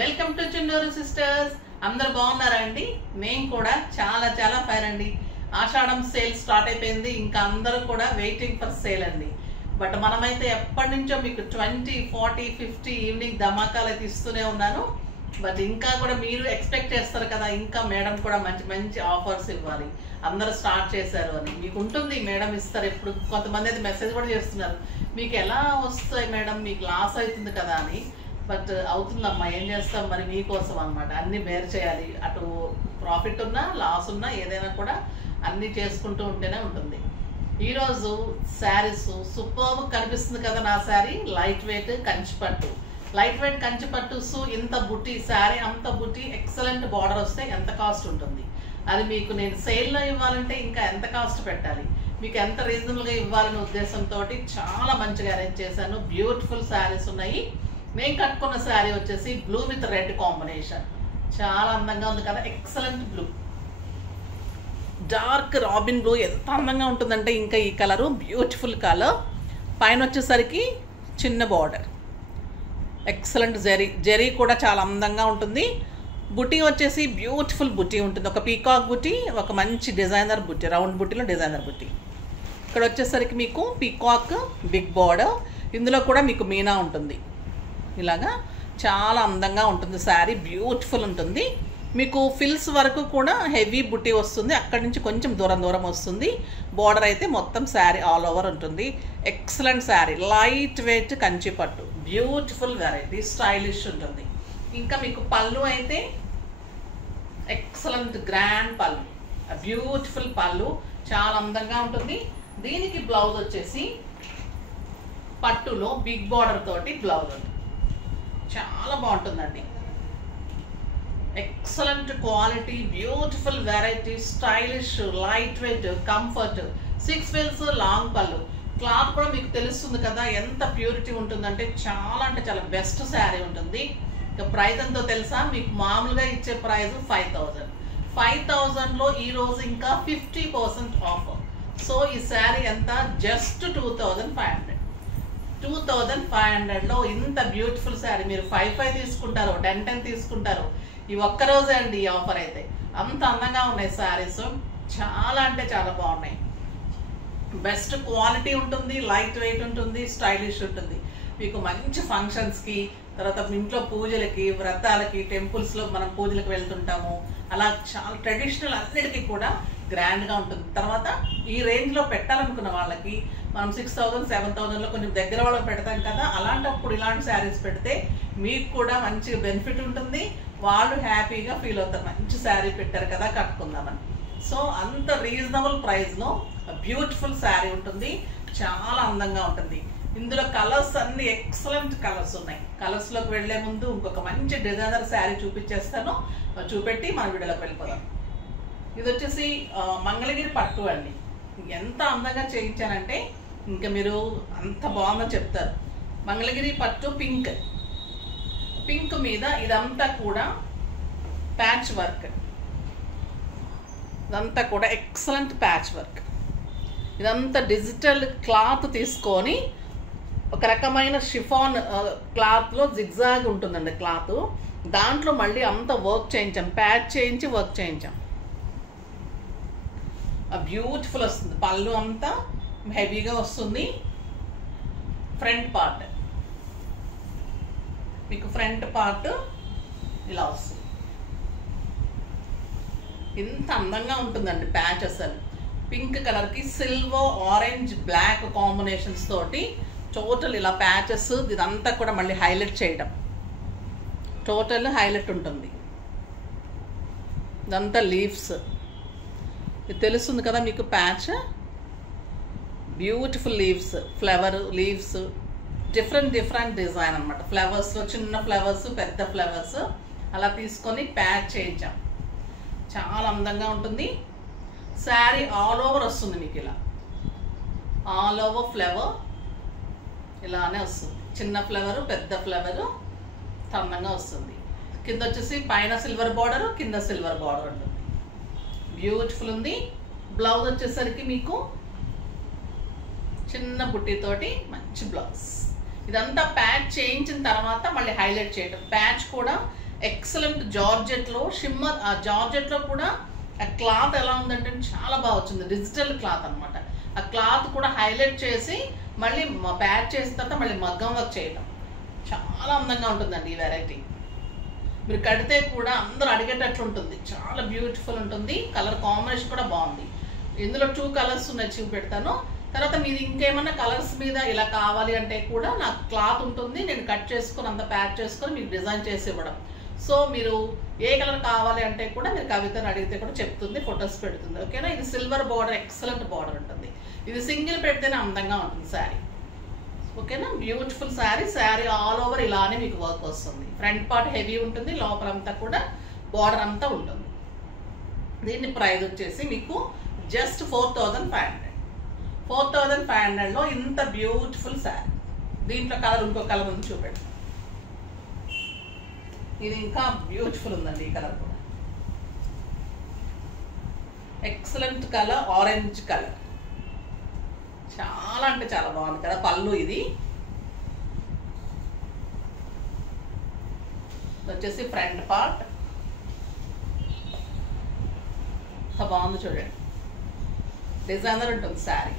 Welcome to Chunduru sisters. అందరు బాగున్నారా అండి? నేను కూడా చాలా ఫైర్ అండి. ఆషాఢం సేల్ స్టార్ట్ అయిపోయింది. ఇంకా అందరూ కూడా వెయిటింగ్ ఫర్ సేల్ అండి. బట్ మనమైతే ఎప్పటి నుంచో మీకు 20, 40, 50 ఈవినింగ్ ధమాకాలు అయితే ఇస్తూనే ఉన్నాను. బట్ ఇంకా కూడా మీరు ఎక్స్పెక్ట్ చేస్తారు కదా, ఇంకా మేడం కూడా మంచి ఆఫర్స్ ఇవ్వాలి, అందరూ స్టార్ట్ చేశారు అని. మీకు ఉంటుంది, మేడం ఇస్తారు ఎప్పుడు. కొంతమంది అయితే మెసేజ్ కూడా చేస్తున్నారు, మీకు ఎలా వస్తాయి మేడం, మీకు లాస్ అవుతుంది కదా అని. బట్ అవుతుందమ్మా, ఏం చేస్తాం మరి, మీకోసం అనమాట. అన్ని బేర్ చేయాలి, అటు ప్రాఫిట్ ఉన్నా లాస్ ఉన్నా ఏదైనా కూడా అన్ని చేసుకుంటూ ఉంటేనే ఉంటుంది. ఈరోజు శారీస్ సూపర్ కనిపిస్తుంది కదా నా శారీ. లైట్ వెయిట్ కంచిపట్టు, లైట్ వెయిట్ కంచిపట్టు. సో ఇంత బుట్టి శారీ, అంత బుట్టి, ఎక్సలెంట్ బార్డర్ వస్తే ఎంత కాస్ట్ ఉంటుంది? అది మీకు నేను సేల్లో ఇవ్వాలంటే ఇంకా ఎంత కాస్ట్ పెట్టాలి? మీకు ఎంత రీజనబుల్గా ఇవ్వాలనే ఉద్దేశంతో చాలా మంచిగా అరేంజ్ చేశాను. బ్యూటిఫుల్ శారీస్ ఉన్నాయి. నేను కట్టుకున్న శారీ వచ్చేసి బ్లూ విత్ రెడ్ కాంబినేషన్. చాలా అందంగా ఉంది కదా, excellent blue, dark robin blue. ఎంత అందంగా ఉంటుందంటే ఇంకా ఈ కలరు బ్యూటిఫుల్ కలర్. పైన వచ్చేసరికి చిన్న బార్డర్, ఎక్సలెంట్ జరీ కూడా చాలా అందంగా ఉంటుంది. బుటీ వచ్చేసి బ్యూటిఫుల్ బుటీ ఉంటుంది. ఒక పీకాక్ బుటీ, ఒక మంచి డిజైనర్ బుటీ, రౌండ్ బుటీలో డిజైనర్ బుటీ. ఇక్కడ వచ్చేసరికి మీకు పీకాక్ బిగ్ బార్డర్, ఇందులో కూడా మీకు మీనా ఉంటుంది. ఇలాగా చాలా అందంగా ఉంటుంది శారీ, బ్యూటిఫుల్ ఉంటుంది. మీకు ఫిల్స్ వరకు కూడా హెవీ బుటీ వస్తుంది, అక్కడి నుంచి కొంచెం దూరం వస్తుంది. బార్డర్ అయితే మొత్తం శారీ ఆల్ ఓవర్ ఉంటుంది. ఎక్సలెంట్ శారీ, లైట్ వెయిట్ కంచిపట్టు, బ్యూటిఫుల్ వెరైటీ, స్టైలిష్ ఉంటుంది. ఇంకా మీకు పళ్ళు అయితే ఎక్సలెంట్ గ్రాండ్ పళ్ళు, బ్యూటిఫుల్ పళ్ళు, చాలా అందంగా ఉంటుంది. దీనికి బ్లౌజ్ వచ్చేసి పట్టులో బిగ్ బార్డర్ తోటి బ్లౌజ్ ఉంటుంది. చాలా బాగుంటుందండి, excellent quality, beautiful variety, stylish, lightweight, comfort. 6 ఫిల్స్, లాంగ్ పళ్ళు. క్లాత్ కూడా మీకు తెలుస్తుంది కదా ఎంత ప్యూరిటీ ఉంటుందంటే చాలా బెస్ట్ శారీ ఉంటుంది. ఇక ప్రైస్ ఎంతో తెలుసా? మీకు మామూలుగా ఇచ్చే ప్రైస్ 5000. 5000లో ఈరోజు ఇంకా 50% ఆఫర్. సో ఈ శారీ ఎంత? జస్ట్ 2500. 2500లో ఇంత బ్యూటిఫుల్ శారీ మీరు 5 తీసుకుంటారు, 10 తీసుకుంటారు. ఈ ఒక్కరోజే అండి ఈ ఆఫర్ అయితే. అంత అందంగా ఉన్నాయి శారీస్, చాలా అంటే చాలా బాగున్నాయి. బెస్ట్ క్వాలిటీ ఉంటుంది, లైట్ వెయిట్ ఉంటుంది, స్టైలిష్ ఉంటుంది. మీకు మంచి ఫంక్షన్స్కి, తర్వాత ఇంట్లో పూజలకి, వ్రతాలకి, టెంపుల్స్లో మనం పూజలకు వెళ్తుంటాము, అలా చాలా ట్రెడిషనల్ అన్నిటికీ కూడా గ్రాండ్గా ఉంటుంది. తర్వాత ఈ రేంజ్లో పెట్టాలనుకున్న వాళ్ళకి మనం 6000, 7000లో కొంచెం దగ్గర వాళ్ళకి పెడతాం కదా, అలాంటప్పుడు ఇలాంటి శారీస్ పెడితే మీకు కూడా మంచిగా బెనిఫిట్ ఉంటుంది. వాళ్ళు హ్యాపీగా ఫీల్ అవుతారు, మంచి శారీ పెట్టారు కదా కట్టుకుందామని. సో అంత రీజనబుల్ ప్రైస్లో బ్యూటిఫుల్ శారీ ఉంటుంది, చాలా అందంగా ఉంటుంది. ఇందులో కలర్స్ అన్ని ఎక్సలెంట్ కలర్స్ ఉన్నాయి. కలర్స్లోకి వెళ్లే ముందు ఇంకొక మంచి డిజైనర్ శారీ చూపించేస్తాను, చూపెట్టి మన వీడియోలోకి వెళ్ళిపోదాం. ఇది వచ్చేసి మంగళగిరి పట్టు అండి. ఎంత అందంగా చేయించానంటే ఇంకా మీరు అంత బాగుందని చెప్తారు. మంగళగిరి పట్టు పింక్, పింక్ మీద ఇదంతా కూడా ప్యాచ్ వర్క్, ఇదంతా కూడా ఎక్సలెంట్ ప్యాచ్ వర్క్. ఇదంతా డిజిటల్ క్లాత్ తీసుకొని ఒక రకమైన షిఫాన్ క్లాత్లో జిగ్జాగ్ ఉంటుందండి క్లాత్, దాంట్లో మళ్ళీ అంతా వర్క్ చేయించాం, ప్యాచ్ చేయించి వర్క్ చేయించాం. బ్యూటిఫుల్ వస్తుంది. పళ్ళు అంతా హెవీగా వస్తుంది. ఫ్రంట్ పార్ట్ మీకు ఫ్రంట్ పార్ట్ ఇలా వస్తుంది. ఇంత అందంగా ఉంటుందండి ప్యాచ్. అసలు పింక్ కలర్కి సిల్వర్, ఆరెంజ్, బ్లాక్ కాంబినేషన్స్ తోటి టోటల్ ఇలా ప్యాచెస్, ఇదంతా కూడా మళ్ళీ హైలైట్ చేయడం, టోటల్ హైలైట్ ఉంటుంది. ఇదంతా లీవ్స్, ఇది తెలుస్తుంది కదా మీకు patch. Beautiful leaves, flower leaves, different design అనమాట. ఫ్లవర్స్లో చిన్న ఫ్లవర్స్, పెద్ద ఫ్లవర్స్ అలా తీసుకొని ప్యాచ్ చేయించాం. చాలా అందంగా ఉంటుంది. శారీ ఆల్ ఓవర్ వస్తుంది మీకు ఇలా, ఆల్ ఓవర్ ఫ్లవర్ ఇలానే వస్తుంది. చిన్న ఫ్లవరు, పెద్ద ఫ్లవరు, అందంగా వస్తుంది. కింద వచ్చేసి పైన సిల్వర్ బార్డర్, కింద సిల్వర్ బార్డర్ ఉంటుంది. బ్యూటిఫుల్ ఉంది. బ్లౌజ్ వచ్చేసరికి మీకు చిన్న బుట్టితోటి మంచి బ్లౌజ్. ఇదంతా ప్యాచ్ చేయించిన తర్వాత మళ్ళీ హైలైట్ చేయటం. ప్యాచ్ కూడా ఎక్సలెంట్ జార్జెట్లో షిమ్మర్. ఆ జార్జెట్లో కూడా ఆ క్లాత్ ఎలా ఉందంటే చాలా బాగా వచ్చింది. డిజిటల్ క్లాత్ అనమాట. ఆ క్లాత్ కూడా హైలైట్ చేసి మళ్ళీ ప్యాచ్ చేసిన తర్వాత మళ్ళీ మగ్గం వర్క్ చేయడం చాలా అందంగా ఉంటుందండి ఈ వెరైటీ. మీరు కడితే కూడా అందరూ అడిగేటట్లు ఉంటుంది. చాలా బ్యూటిఫుల్ ఉంటుంది. కలర్ కాంబినేషన్ కూడా బాగుంది. ఇందులో 2 కలర్స్ ఉన్నాయి, చూపెడతాను. తర్వాత మీరు ఇంకేమన్నా కలర్స్ మీద ఇలా కావాలి అంటే కూడా నాకు క్లాత్ ఉంటుంది, నేను కట్ చేసుకొని అంత ప్యాక్ చేసుకొని మీకు డిజైన్ చేసి ఇవ్వడం. సో మీరు ఏ కలర్ కావాలి అంటే కూడా మీరు కవితను అడిగితే కూడా చెప్తుంది, ఫొటోస్ పెడుతుంది. ఓకేనా. ఇది సిల్వర్ బార్డర్, ఎక్సలెంట్ బార్డర్ ఉంటుంది. ఇది సింగిల్ పెడితేనే అందంగా ఉంటుంది శారీ. ఓకేనా. Beautiful sari. Sari all over ఇలానే మీకు వర్క్ వస్తుంది. ఫ్రంట్ పార్ట్ హెవీ ఉంటుంది, లోపలంతా కూడా బార్డర్ అంతా ఉంటుంది. దీని ప్రైస్ వచ్చేసి మీకు జస్ట్ 4500. 4500లో ఇంత బ్యూటిఫుల్ శారీ. దీంట్లో కలర్ ఇంకో కలర్ ఉంది, చూపెట్టు. ఇది ఇంకా బ్యూటిఫుల్ ఉందండి. ఈ కలర్ కూడా ఎక్సలెంట్ కలర్, ఆరెంజ్ కలర్. చాలా అంటే చాలా బాగుంది కదా. పళ్ళు ఇది వచ్చేసి ఫ్రంట్ పార్ట్. బాగుంది చూడండి. డిజైనర్ ఉంటుంది శారీ.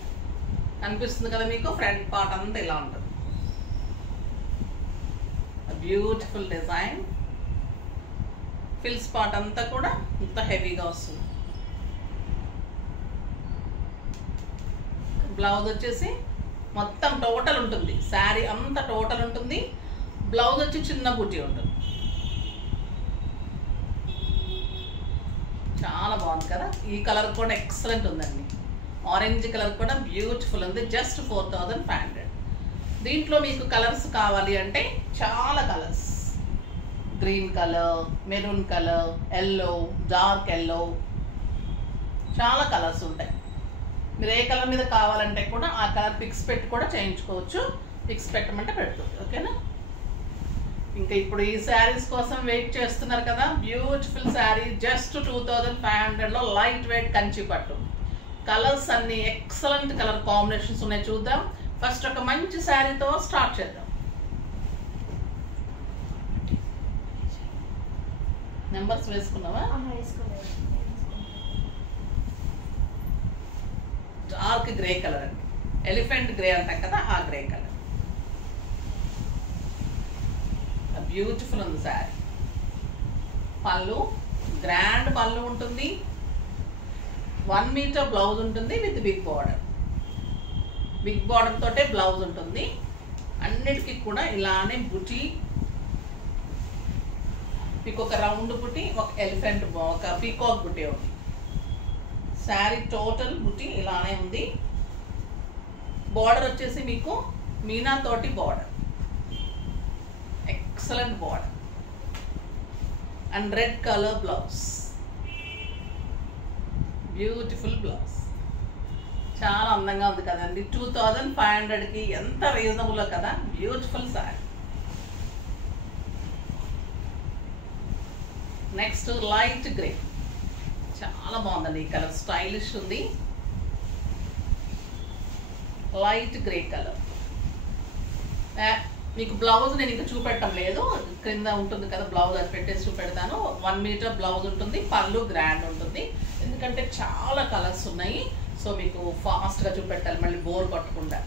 కనిపిస్తుంది కదా మీకు. ఫ్రంట్ పార్ట్ అంతా ఇలా ఉంటుంది. Beautiful design. ఫిల్స్ పార్ట్ అంతా కూడా ఇంత హెవీగా వస్తుంది. బ్లౌజ్ వచ్చేసి మొత్తం టోటల్ ఉంటుంది. శారీ అంతా టోటల్ ఉంటుంది. బ్లౌజ్ వచ్చి చిన్న బుట్టి ఉంటుంది. చాలా బాగుంది కదా. ఈ కలర్ కూడా ఎక్సలెంట్ ఉందండి. ఆరెంజ్ కలర్ కూడా బ్యూటిఫుల్ ఉంది. జస్ట్ 4500. దీంట్లో మీకు కలర్స్ కావాలి అంటే చాలా colours. Green colour, maroon colour, yellow, dark yellow, చాలా కలర్స్ ఉంటాయి. మీరు ఏ కలర్ మీద కావాలంటే కూడా ఆ కలర్ పిక్స్ పెట్టి కూడా చేయించుకోవచ్చు. పిక్స్ పెట్టమంటే పెడుతుంది. ఓకేనా. ఇంకా ఇప్పుడు ఈ శారీస్ కోసం వెయిట్ చేస్తున్నారు కదా. బ్యూటిఫుల్ శారీ జస్ట్ 2500లో లైట్ వెయిట్ కంచి పట్టు. కలర్స్ అన్ని ఎక్సలెంట్ కలర్ కాంబినేషన్స్ ఉన్నాయి. చూద్దాం. ఫస్ట్ ఒక మంచి శారీతో స్టార్ట్ చేద్దాం. నెంబర్స్ వేసుకున్నావా? డార్క్ గ్రే కలర్ అండి. ఎలిఫెంట్ గ్రే అంటాం కదా, ఆ గ్రే కలర్. బ్యూటిఫుల్ ఉంది శారీ. పళ్ళు గ్రాండ్ పళ్ళు ఉంటుంది. 1 మీటర్ బ్లౌజ్ ఉంటుంది with big border. Big border తోటే బ్లౌజ్ ఉంటుంది. అన్నిటికీ కూడా ఇలానే బుటీ. మీకు ఒక రౌండ్ బుటీ, ఒక ఎలిఫెంట్, ఒక పీకాక్ బుటీ ఉంది. శారీ టోటల్ బుటీ ఇలానే ఉంది. బార్డర్ వచ్చేసి మీకు మీనా తోటి border. Excellent border and red colour blouse. Beautiful blouse. చాలా అందంగా ఉంది కదండి. 2500కి ఎంత రీజనబుల్ కదా. Beautiful sari. Next light grey. చాలా బాగుందండి ఈ కలర్. స్టైలిష్ ఉంది. Light grey colour. మీకు బ్లౌజ్ నేను ఇంకా చూపెట్టడం లేదు. క్రింద ఉంటుంది కదా బ్లౌజ్, అది పెట్టేసి చూపెడతాను. 1 మీటర్ బ్లౌజ్ ఉంటుంది. పళ్ళు గ్రాండ్ ఉంటుంది. ఎందుకంటే చాలా కలర్స్ ఉన్నాయి. సో మీకు ఫాస్ట్గా చూపెట్టాలి, మళ్ళీ బోర్ కొట్టకుండా.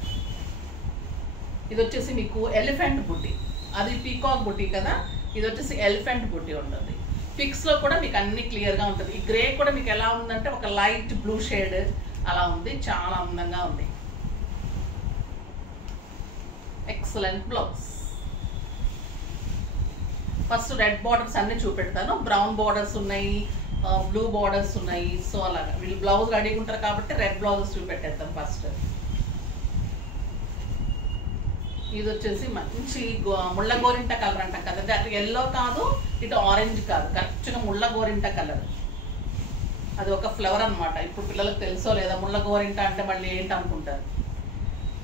ఇది వచ్చేసి మీకు ఎలిఫెంట్ బుట్టి. అది పీకాక్ బుట్టి కదా. ఇది వచ్చేసి ఎలిఫెంట్ బుట్టి ఉంటుంది. పిక్స్లో కూడా మీకు అన్ని క్లియర్గా ఉంటుంది. ఈ గ్రే కూడా మీకు ఎలా ఉందంటే ఒక లైట్ బ్లూ షేడ్ అలా ఉంది. చాలా అందంగా ఉంది. Excellent blouse. First red borders అన్ని చూపెడతాను. బ్రౌన్ బార్డర్స్ ఉన్నాయి, బ్లూ బార్డర్స్ ఉన్నాయి. సో అలాగా వీళ్ళు బ్లౌజ్ రెడీగా ఉంటారు కాబట్టి రెడ్ బ్లౌజెస్ చూపెట్టేద్దాం ఫస్ట్. ఇది వచ్చేసి మంచి ముళ్ళ గోరింట కలర్ అంటాం కదండి. అటు ఎల్లో కాదు, ఇటు ఆరెంజ్ కాదు, కరెక్ట్గా ముళ్ళ గోరింట కలర్. అది ఒక ఫ్లవర్ అనమాట. ఇప్పుడు పిల్లలకు తెలుసో లేదా ముళ్ళ గోరింట అంటే మళ్ళీ ఏంటి అనుకుంటారు.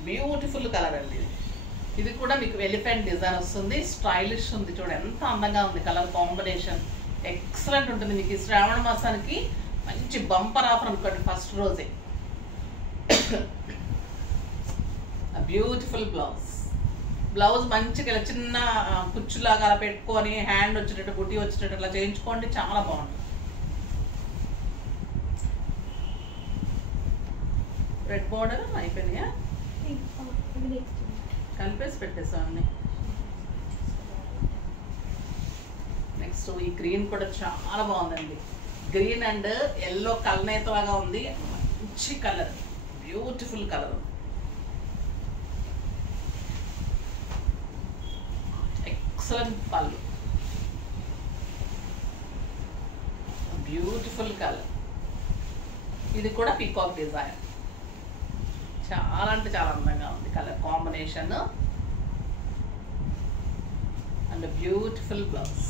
బ్యూటిఫుల్ కలర్ అండి. ఇది కూడా మీకు ఎలిఫెంట్ డిజైన్ వస్తుంది. స్టైలిష్ ఉంది. చూడండి ఎంత అందంగా ఉంది. కలర్ కాంబినేషన్ ఎక్సలెంట్ ఉంటుంది. మీకు ఈ శ్రావణ మాసానికి మంచి బంపర్ ఆఫర్ అనుకోండి ఫస్ట్ రోజే. Beautiful blouse. బ్లౌజ్ మంచిగా ఇలా చిన్న కుచ్చులాగా అలా పెట్టుకొని హ్యాండ్ వచ్చేటట్టు బుట్టి వచ్చేటట్టు అలా చేయించుకోండి, చాలా బాగుంటుంది. రెడ్ బోర్డర్ అయిపోయినాయా, కలిపేసి పెట్టేసాం అన్ని. నెక్స్ట్ ఈ గ్రీన్ కూడా చాలా బాగుందండి. గ్రీన్ అండ్ ఎల్లో కలనేతలాగా ఉంది, మంచి కలర్, బ్యూటిఫుల్ కలర్. ఎక్సలెంట్ పళ్ళు, బ్యూటిఫుల్ కలర్. ఇది కూడా పీకాక్ డిజైన్, చాలా అంటే చాలా అందంగా ఉంది colour combination and beautiful blouse.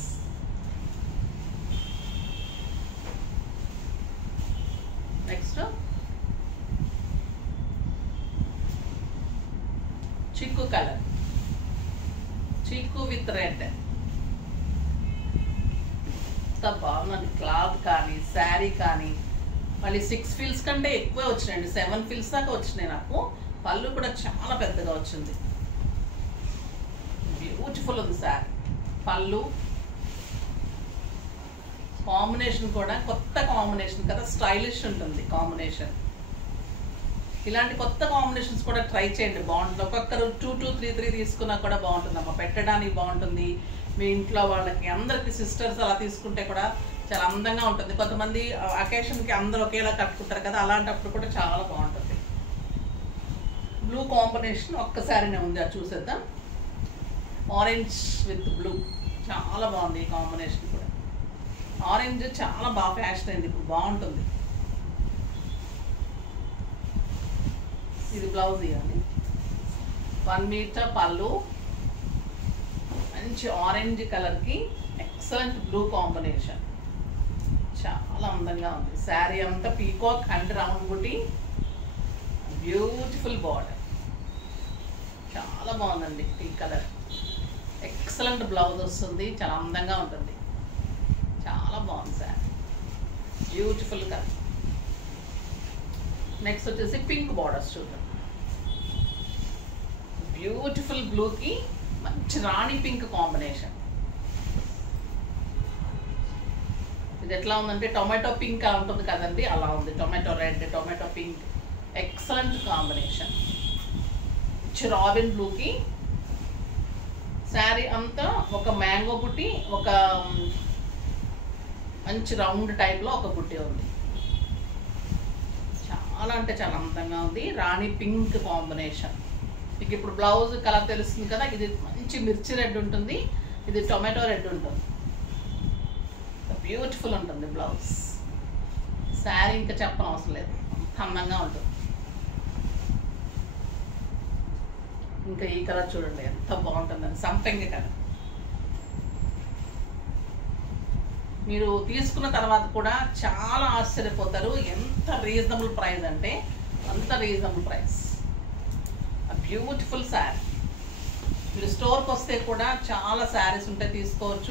Next చిక్కు కలర్, చిక్కు విత్ రెడ్. ఎంత బాగుందండి క్లాత్ కానీ శారీ కానీ. మళ్ళీ 6 ఫీల్స్ కంటే ఎక్కువే వచ్చినాయండి, 7 ఫీల్స్ దాకా వచ్చినాయి నాకు. పళ్ళు కూడా చాలా పెద్దగా వచ్చింది, బ్యూటిఫుల్ ఉంది శారీ. పళ్ళు కాంబినేషన్ కూడా కొత్త కాంబినేషన్ కదా, స్టైలిష్ ఉంటుంది కాంబినేషన్. ఇలాంటి కొత్త కాంబినేషన్స్ కూడా ట్రై చేయండి, బాగుంటుంది. ఒక్కొక్కరు 2, 2, 3, 3 తీసుకున్నా కూడా బాగుంటుంది అమ్మ, పెట్టడానికి బాగుంటుంది. మీ ఇంట్లో వాళ్ళకి అందరికి సిస్టర్స్ అలా తీసుకుంటే కూడా చాలా అందంగా ఉంటుంది. కొంతమంది అకేషన్కి అందరూ ఒకేలా కట్టుకుంటారు కదా, అలాంటప్పుడు కూడా చాలా బాగుంటుంది. బ్లూ కాంబినేషన్ ఒక్కసారినే ఉంది, అది చూసేద్దాం. ఆరెంజ్ విత్ బ్లూ చాలా బాగుంది ఈ కాంబినేషన్ కూడా. ఆరెంజ్ చాలా బాగా ఫ్యాషన్ అయింది ఇప్పుడు, బాగుంటుంది. ఇది బ్లౌజ్ ఇవ్వాలి, 1 మీటర్ పళ్ళు, మంచి ఆరెంజ్ కలర్కి ఎక్సలెంట్ బ్లూ కాంబినేషన్, చాలా అందంగా ఉంది. శారీ అంతా పీకాక్ అండ్ రౌండ్ బుట్టి, బ్యూటిఫుల్ బార్డర్, చాలా బాగుందండి ఈ కలర్. ఎక్సలెంట్ బ్లౌజ్ వస్తుంది, చాలా అందంగా ఉంటుంది, చాలా బాగుంది శారీ, బ్యూటిఫుల్ కలర్. నెక్స్ట్ వచ్చేసి పింక్ బార్డర్స్ చూద్దాం. బ్యూటిఫుల్ బ్లూకి మంచి రాణి పింక్ కాంబినేషన్. ఇది ఎట్లా ఉందంటే టొమాటో పింక్ ఉంటుంది కదండి, అలా ఉంది. Tomato red, tomato pink, excellent combination. Robin బ్లూకి శారీ అంతా ఒక మ్యాంగో బుట్టి, ఒక మంచి రౌండ్ టైప్లో ఒక బుట్టి ఉంది, చాలా అంటే చాలా అందంగా ఉంది. రాణి పింక్ కాంబినేషన్. మీకు ఇప్పుడు బ్లౌజ్ కలర్ తెలుస్తుంది కదా, ఇది మంచి మిర్చి రెడ్ ఉంటుంది, ఇది టొమాటో రెడ్ ఉంటుంది, బ్యూటిఫుల్ ఉంటుంది బ్లౌజ్. శారీ ఇంకా చెప్పనవసరం లేదు, అందంగా ఉంటుంది. ఇంకా ఈ కలర్ చూడండి ఎంత బాగుంటుందని, సంపెంగ కలర్. మీరు తీసుకున్న తర్వాత కూడా చాలా ఆశ్చర్యపోతారు, ఎంత రీజనబుల్ ప్రైస్ అంటే అంత రీజనబుల్ ప్రైస్. బ్యూటిఫుల్ శారీ. మీరు స్టోర్కి వస్తే కూడా చాలా శారీస్ ఉంటాయి, తీసుకోవచ్చు.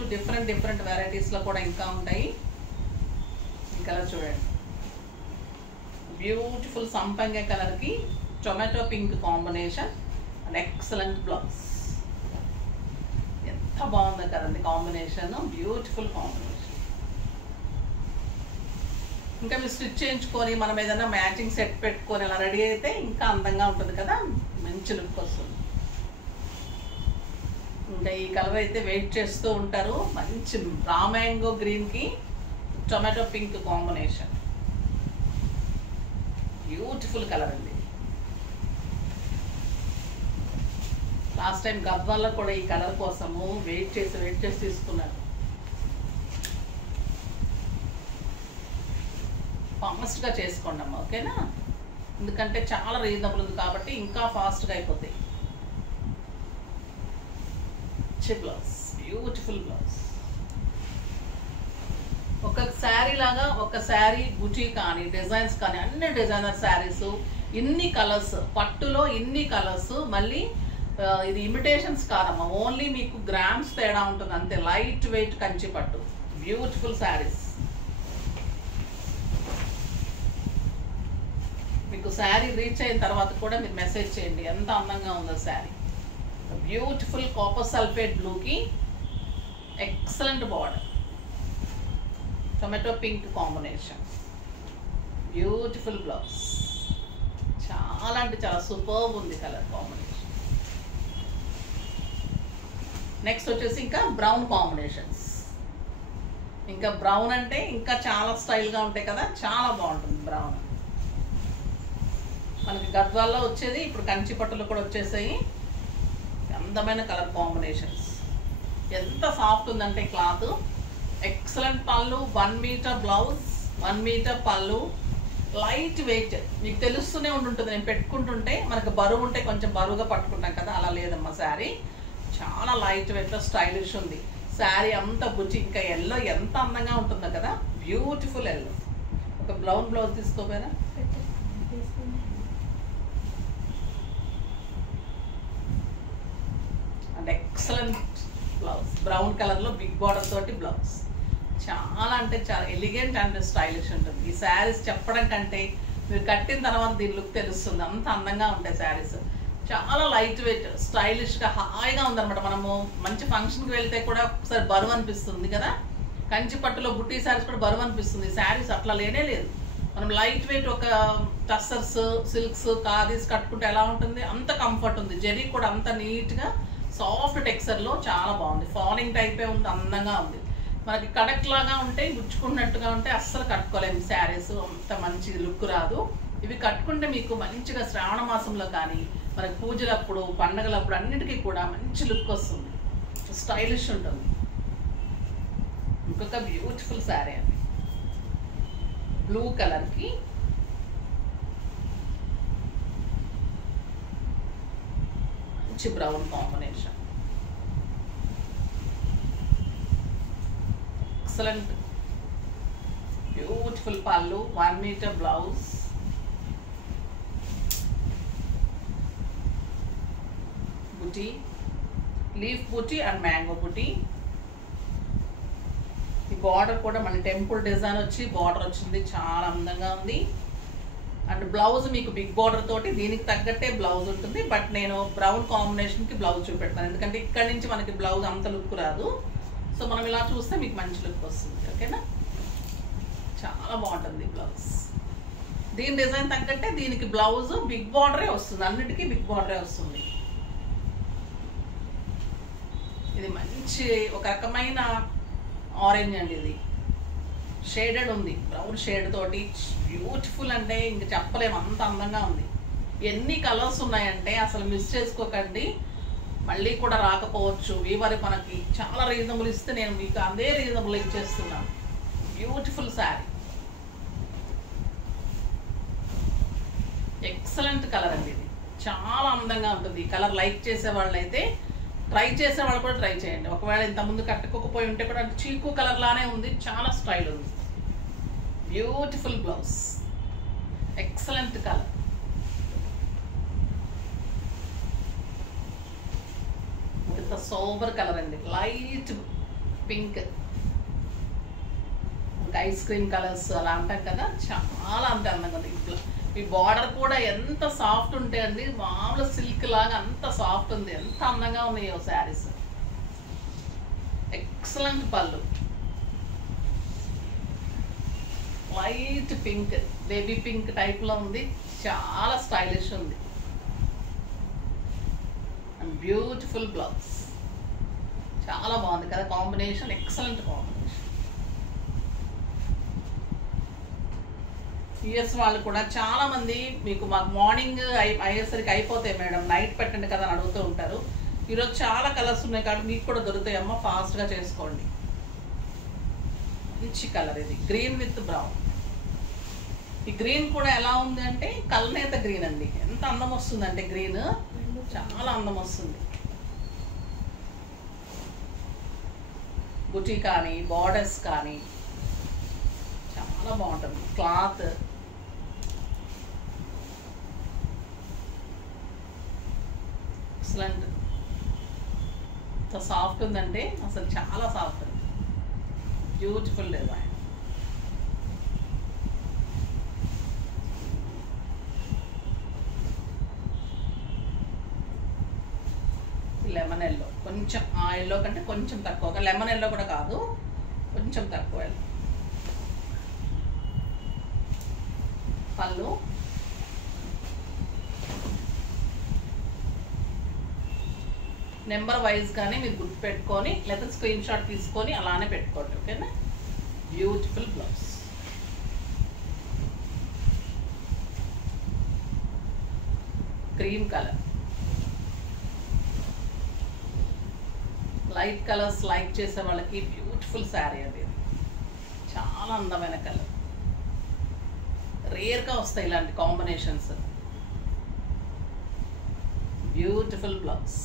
డిఫరెంట్ వెరైటీస్లో కూడా ఇంకా ఉంటాయి. ఈ కలర్ చూడండి, బ్యూటిఫుల్ సంపంగ కలర్కి tomato pink combination and excellent blouse. ఎంత బాగుందో కదండి కాంబినేషన్, బ్యూటిఫుల్ కాంబినేషన్. ఇంకా మీరు స్టిచ్ చేయించుకొని మనం ఏదైనా మ్యాచింగ్ సెట్ పెట్టుకొని అలా రెడీ అయితే ఇంకా అందంగా ఉంటుంది కదా, మంచి లుక్ వస్తుంది. ఇంకా ఈ కలర్ అయితే వెయిట్ చేస్తూ ఉంటారు. మంచి రామాంగో గ్రీన్కి tomato pink combination, beautiful colour అండి. లాస్ట్ టైం గద్వాల్లో కూడా ఈ కలర్ కోసము వెయిట్ చేసి తీసుకున్నారు. ఫాస్ట్గా చేసుకోండి అమ్మ, ఓకేనా? ఎందుకంటే చాలా రీజనబుల్ ఉంది కాబట్టి ఇంకా ఫాస్ట్గా అయిపోతాయి. Blouse, beautiful blouse. ఒక శారీ లాగా ఒక శారీ బుటీ కానీ డిజైన్స్ కానీ అన్ని డిజైనర్ శారీస్, ఇన్ని కలర్స్, పట్టులో ఇన్ని కలర్స్. మళ్ళీ ఇది ఇమిటేషన్స్ కాదమ్మా, ఓన్లీ మీకు గ్రామ్స్ తేడా ఉంటుంది అంతే. లైట్ వెయిట్ కంచి పట్టు, బ్యూటిఫుల్ శారీస్. మీకు శారీ రీచ్ అయిన తర్వాత కూడా మీరు మెసేజ్ చేయండి ఎంత అందంగా ఉందో శారీ. బ్యూటిఫుల్ కాపర్ సల్ఫేట్ బ్లూకి excellent border, tomato pink combination, beautiful blouse. చాలా అంటే చాలా సూపర్బ్ ఉంది కలర్ కాంబినేషన్. నెక్స్ట్ వచ్చేసి ఇంకా బ్రౌన్ కాంబినేషన్స్. ఇంకా బ్రౌన్ అంటే ఇంకా చాలా స్టైల్గా ఉంటాయి కదా, చాలా బాగుంటుంది బ్రౌన్. మనకి గద్వాల్లో వచ్చేది ఇప్పుడు కంచి పట్టులు కూడా వచ్చేసాయి. అందమైన కలర్ కాంబినేషన్స్. ఎంత సాఫ్ట్ ఉందంటే క్లాత్. ఎక్సలెంట్ పళ్ళు, 1 మీటర్ బ్లౌజ్, 1 మీటర్ పళ్ళు, లైట్ వెయిట్. మీకు తెలుస్తూనే ఉంటుంది, నేను పెట్టుకుంటుంటే మనకు బరువు ఉంటే కొంచెం బరువుగా పట్టుకుంటాం కదా, అలా లేదమ్మా శారీ. చాలా లైట్ వెయిట్ స్టైలిష్ ఉంది శారీ అంతా. బుజ్జి ఇంకా ఎల్లో ఎంత అందంగా ఉంటుందో కదా, బ్యూటిఫుల్ ఎల్లో. ఒక బ్రౌన్ బ్లౌజ్ తీసుకోపోయినా, అండ్ ఎక్సలెంట్ బ్లౌజ్, బ్రౌన్ కలర్లో బిగ్ బార్డర్ తోటి బ్లౌజ్. చాలా అంటే చాలా ఎలిగెంట్ అండ్ స్టైలిష్ ఉంటుంది. ఈ శారీస్ చెప్పడం కంటే మీరు కట్టిన తర్వాత దీని లుక్ తెలుస్తుంది, అంత అందంగా ఉంటాయి శారీస్. చాలా లైట్ వెయిట్, స్టైలిష్గా హాయిగా ఉందన్నమాట. మనము మంచి ఫంక్షన్కి వెళ్తే కూడా ఒకసారి బరువు అనిపిస్తుంది కదా, కంచి పట్టులో బుట్టి శారీస్ కూడా బరువు అనిపిస్తుంది. శారీస్ అట్లా లేనే లేదు. మనం లైట్ వెయిట్ ఒక టస్సర్స్, సిల్క్స్, ఖాదీస్ కట్టుకుంటే ఎలా ఉంటుంది అంత కంఫర్ట్ ఉంది. జరీ కూడా అంత నీట్గా సాఫ్ట్ టెక్స్చర్లో చాలా బాగుంది. ఫాలింగ్ టైపే ఉంది, అందంగా ఉంది. మనకి కడక్ లాగా ఉంటే, గుచ్చుకున్నట్టుగా ఉంటే అస్సలు కట్టుకోలేము శారీస్, అంత మంచి లుక్ రాదు. ఇవి కట్టుకుంటే మీకు మంచిగా శ్రావణ మాసంలో కానీ మనకి పూజలప్పుడు, పండగలప్పుడు అన్నిటికీ కూడా మంచి లుక్ వస్తుంది, స్టైలిష్ ఉంటుంది. ఇంకొక బ్యూటిఫుల్ శారీ అండి, బ్లూ కలర్కి మంచి బ్రౌన్ కాంబినేషన్. ఎక్సలెంట్ బ్యూటిఫుల్ పళ్ళు, 1 metre blouse, buti, leaf buti and mango బుటీ. ఈ బార్డర్ కూడా మన టెంపుల్ డిజైన్ వచ్చి బార్డర్ వచ్చింది, చాలా అందంగా ఉంది. అండ్ బ్లౌజ్ మీకు బిగ్ బార్డర్ తోటి దీనికి తగ్గట్టే బ్లౌజ్ ఉంటుంది. బట్ నేను బ్రౌన్ కాంబినేషన్కి బ్లౌజ్ చూపెడతాను, ఎందుకంటే ఇక్కడ నుంచి మనకి బ్లౌజ్ అంత లుక్ రాదు. సో మనం ఇలా చూస్తే మీకు మంచి లుక్ వస్తుంది. ఓకేనా, చాలా బాగుంటుంది బ్లౌజ్. దీని డిజైన్ తగ్గట్టే దీనికి బ్లౌజ్ బిగ్ బార్డరే వస్తుంది, అన్నిటికీ బిగ్ బార్డరే వస్తుంది. ఇది మంచి ఒక రకమైన ఆరెంజ్ అండి, ఇది షేడెడ్ ఉంది, బ్రౌన్ షేడ్ తోటి బ్యూటిఫుల్. అంటే ఇంక చెప్పలేము, అంత అందంగా ఉంది. ఎన్ని కలర్స్ ఉన్నాయంటే అసలు మిస్ చేసుకోకండి, మళ్ళీ కూడా రాకపోవచ్చు. వీవరి మనకి చాలా రీజనబుల్ ఇస్తే నేను మీకు అదే రీజనబుల్ ఇచ్చేస్తున్నాను. బ్యూటిఫుల్ శారీ, ఎక్సలెంట్ కలర్ అండి. ఇది చాలా అందంగా ఉంటుంది. ఈ కలర్ లైక్ చేసే వాళ్ళు అయితే ట్రై చేసే వాళ్ళు కూడా ట్రై చేయండి. ఒకవేళ ఇంతకుముందు కట్టుకోకపోయి ఉంటే కూడా చీకు కలర్ లానే ఉంది, చాలా స్టైల్ ఉంది. Beautiful blouse, excellent colour. ఇంత సోబర్ కలర్ అండి, light pink, ice cream colours అలా అంటాం కదా, చాలా అంతే అందంగా ఉంది. ఈ బార్డర్ కూడా ఎంత సాఫ్ట్ ఉంటాయి అండి, మామూలు సిల్క్ లాగా అంత సాఫ్ట్ ఉంది, ఎంత అందంగా ఉన్నాయో శారీస్. ఎక్సలెంట్ పళ్ళు, light pink, baby pink type లో ఉంది, చాలా స్టైలిష్ ఉంది. అండ్ బ్యూటిఫుల్ బ్లౌజ్, చాలా బాగుంది కదా కాంబినేషన్, ఎక్సలెంట్ కాంబినేషన్. యూఎస్ వాళ్ళు కూడా చాలా మంది మీకు మాకు మార్నింగ్ అయ్యేసరికి అయిపోతాయి మేడం, నైట్ పెట్టండి కదా అని అడుగుతూ ఉంటారు. ఈరోజు చాలా కలర్స్ ఉన్నాయి కాబట్టి మీకు కూడా దొరుకుతాయమ్మా, ఫాస్ట్గా చేసుకోండి. మంచి కలర్ ఇది, గ్రీన్ విత్ బ్రౌన్. ఈ గ్రీన్ కూడా ఎలా ఉంది అంటే కల్నేత గ్రీన్ అండి, ఎంత అందం వస్తుందంటే గ్రీన్, చాలా అందం వస్తుంది. బుటీ కానీ బార్డర్స్ కానీ చాలా బాగుంటుంది. క్లాత్ ఎక్సలెంట్, ఎంత సాఫ్ట్ ఉందంటే అసలు చాలా సాఫ్ట్ ఉంది. Beautiful design. లెమన్ ఎల్లో, కొంచెం ఆ ఎల్లో కంటే కొంచెం తక్కువ, లెమన్ ఎల్లో కూడా కాదు, కొంచెం తక్కువ ఎల్లో. పళ్ళు నెంబర్ వైజ్ గానే మీరు గుర్తు పెట్టుకొని లేదా స్క్రీన్ షాట్ తీసుకొని అలానే పెట్టుకోండి. ఓకేనా? Beautiful blouse. Cream colour, light colours like చేసే వాళ్ళకి బ్యూటిఫుల్ శారీ అది. చాలా అందమైన కలర్, రేర్గా వస్తాయి ఇలాంటి కాంబినేషన్స్. Beautiful blouse.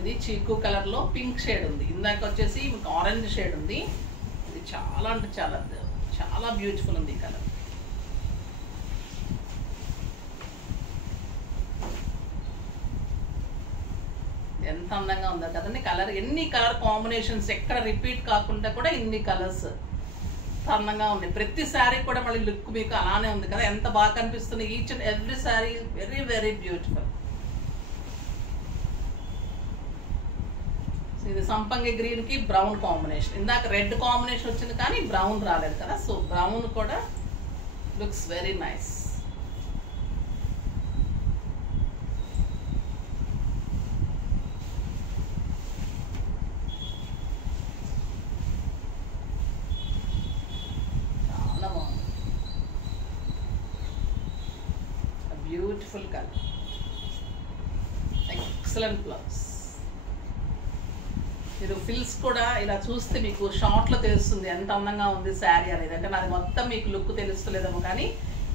ఇది చీకు కలర్ లో పింక్ షేడ్ ఉంది, ఇందాక వచ్చేసి మీకు ఆరెంజ్ షేడ్ ఉంది. ఇది చాలా అంటే చాలా చాలా బ్యూటిఫుల్ ఉంది ఈ కలర్. ఎంత అందంగా ఉందో కదండి కలర్. ఎన్ని కలర్ కాంబినేషన్స్ ఎక్కడ రిపీట్ కాకుండా కూడా ఇన్ని కలర్స్ అందంగా ఉన్నాయి. ప్రతి శారీ కూడా మళ్ళీ లుక్ మీకు అలానే ఉంది కదా, ఎంత బాగా కనిపిస్తుంది. Each and every sari very very beautiful. ఇది సంపంగి గ్రీన్ కి బ్రౌన్ కాంబినేషన్. ఇందాక రెడ్ కాంబినేషన్ వచ్చింది కానీ బ్రౌన్ రాలేదు కదా, సో బ్రౌన్ కూడా లుక్స్ వెరీ నైస్. చాలా బాగుంది, బ్యూటిఫుల్ కలర్, ఎక్సలెంట్ బ్లౌజ్. మీరు ఫిల్స్ కూడా ఇలా చూస్తే మీకు షార్ట్లో తెలుస్తుంది ఎంత అందంగా ఉంది శారీ అనేది. అంటే నాది మొత్తం మీకు లుక్ తెలుస్తలేదేమో కానీ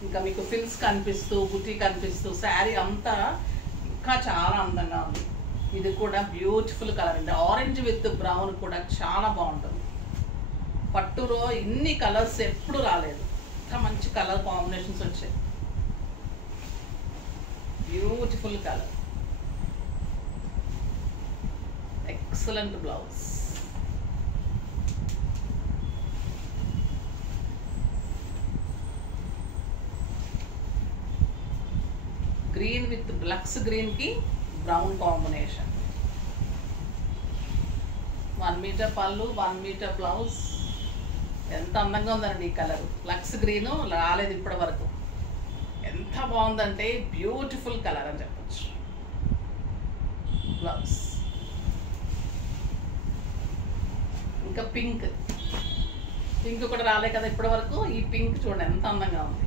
ఇంకా మీకు ఫిల్స్ కనిపిస్తూ బుటీ కనిపిస్తూ శారీ అంతా ఇంకా చాలా అందంగా ఉంది. ఇది కూడా బ్యూటిఫుల్ కలర్ అండి, ఆరెంజ్ విత్ బ్రౌన్ కూడా చాలా బాగుంటుంది. పట్టులో ఇన్ని కలర్స్ ఎప్పుడు రాలేదు, ఇంకా మంచి కలర్ కాంబినేషన్స్ వచ్చాయి. Beautiful colour, excellent blouse. Green with లక్స్ గ్రీన్ కి బ్రౌన్ కాంబినేషన్. 1 మీటర్ పళ్ళు, 1 మీటర్ బ్లౌజ్. ఎంత అందంగా ఉందండి ఈ కలర్. లక్స్ గ్రీన్ రాలేదు ఇప్పటి వరకు, ఎంత బాగుందంటే బ్యూటిఫుల్ కలర్ అని చెప్పచ్చు. బ్లౌజ్ ఇంకా పింక్, పింక్ కూడా రాలే కదా ఇప్పటి వరకు. ఈ పింక్ చూడండి ఎంత అందంగా ఉంది.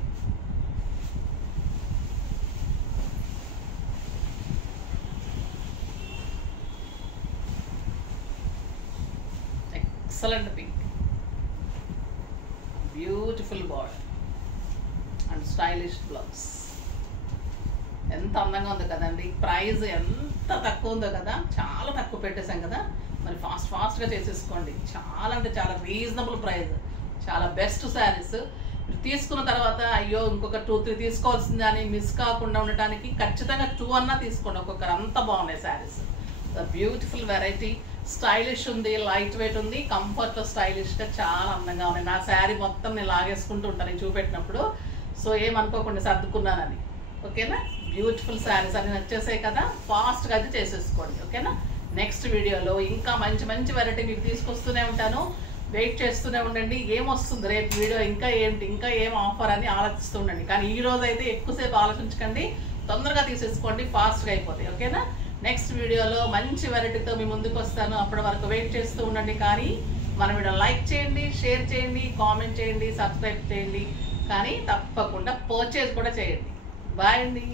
Excellent pink, beautiful border and stylish blouse. ఎంత అందంగా ఉంది కదండి. ప్రైస్ ఎంత తక్కువ ఉందో కదా, చాలా తక్కువ పెట్టేశాం కదా, మరి ఫాస్ట్గా చేసేసుకోండి. చాలా అంటే చాలా రీజనబుల్ ప్రైస్, చాలా బెస్ట్ శారీస్. తీసుకున్న తర్వాత అయ్యో ఇంకొక 2-3 తీసుకోవాల్సింది అని మిస్ కాకుండా ఉండటానికి ఖచ్చితంగా 2 అన్నా తీసుకోండి ఒక్కొక్కరు. అంత బాగున్నాయి శారీస్. బ్యూటిఫుల్ వెరైటీ, స్టైలిష్ ఉంది, లైట్ వెయిట్ ఉంది, కంఫర్ట్ స్టైలిష్గా చాలా అందంగా ఉన్నాయి. నా శారీ మొత్తం నేను లాగేసుకుంటూ ఉంటాను చూపెట్టినప్పుడు, సో ఏమనుకోకుండా సర్దుకున్నానని. ఓకేనా? బ్యూటిఫుల్ శారీస్ అన్ని నచ్చేసాయి కదా, ఫాస్ట్గా అయితే చేసేసుకోండి. ఓకేనా? నెక్స్ట్ వీడియోలో ఇంకా మంచి మంచి వెరైటీ మీకు తీసుకొస్తూనే ఉంటాను. వెయిట్ చేస్తూనే ఉండండి, ఏమొస్తుంది రేపు వీడియో, ఇంకా ఏంటి, ఇంకా ఏం ఆఫర్ అని ఆలోచిస్తూ ఉండండి. కానీ ఈ రోజు అయితే ఎక్కువసేపు ఆలోచించకండి, తొందరగా తీసేసుకోండి, ఫాస్ట్గా అయిపోతాయి. ఓకేనా? నెక్స్ట్ వీడియోలో మంచి వెరైటీతో మీ ముందుకు వస్తాను. అప్పటి వరకు వెయిట్ చేస్తూ ఉండండి. కానీ మన వీడియో లైక్ చేయండి, షేర్ చేయండి, కామెంట్ చేయండి, సబ్స్క్రైబ్ చేయండి, కానీ తప్పకుండా పర్చేజ్ కూడా చేయండి. బాయ్ అండి.